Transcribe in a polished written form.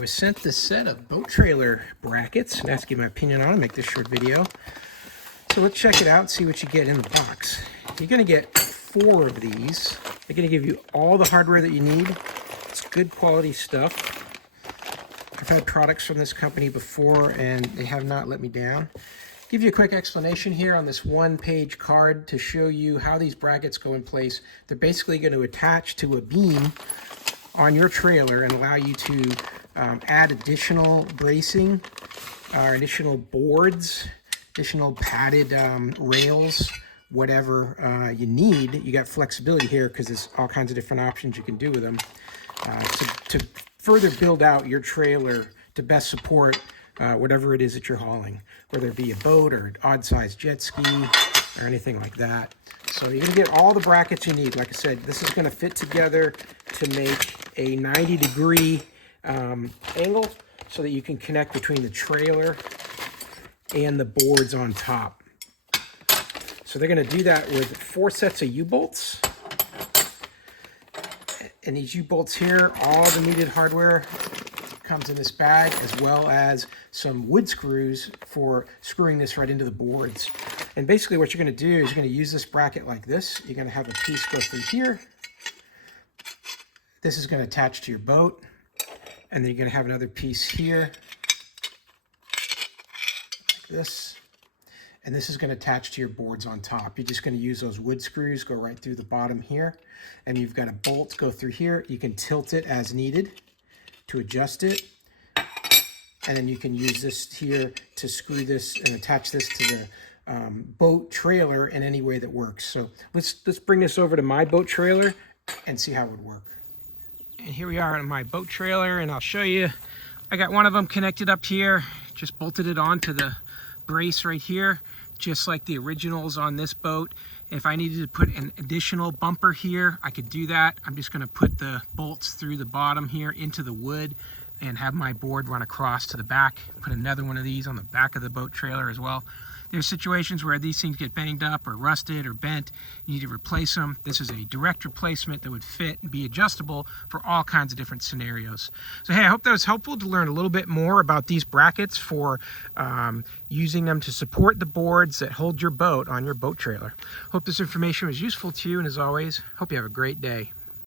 was sent this set of boat trailer brackets and asked you my opinion on it. Make this short video. So let's check it out, see what you get in the box. You're going to get 4 of these. They're going to give you all the hardware that you need. It's good quality stuff. I've had products from this company before and they have not let me down. Give you a quick explanation here on this 1-page card to show you how these brackets go in place. They're basically going to attach to a beam on your trailer and allow you to add additional bracing, additional boards, additional padded rails, whatever you need. You got flexibility here because there's all kinds of different options you can do with them to further build out your trailer to best support whatever it is that you're hauling, whether it be a boat or an odd-sized jet ski or anything like that. So you're going to get all the brackets you need. Like I said, this is going to fit together to make a 90-degree angle so that you can connect between the trailer and the boards on top. So they're going to do that with 4 sets of U-bolts. And these U-bolts here, all the needed hardware comes in this bag, as well as some wood screws for screwing this right into the boards. And basically what you're going to do is you're going to use this bracket like this. You're going to have a piece go through here. This is going to attach to your boat. And then you're going to have another piece here, like this. And this is going to attach to your boards on top. You're just going to use those wood screws, go right through the bottom here. And you've got a bolt go through here. You can tilt it as needed to adjust it. And then you can use this here to screw this and attach this to the boat trailer in any way that works. So let's bring this over to my boat trailer and see how it would work. And here we are on my boat trailer, and I'll show you. I got one of them connected up here, just bolted it onto the brace right here, just like the originals on this boat. If I needed to put an additional bumper here, I could do that. I'm just going to put the bolts through the bottom here into the wood and have my board run across to the back. Put another one of these on the back of the boat trailer as well. There's situations where these things get banged up or rusted or bent. You need to replace them. This is a direct replacement that would fit and be adjustable for all kinds of different scenarios. So hey, I hope that was helpful to learn a little bit more about these brackets for using them to support the boards that hold your boat on your boat trailer. Hope this information was useful to you, and as always, hope you have a great day.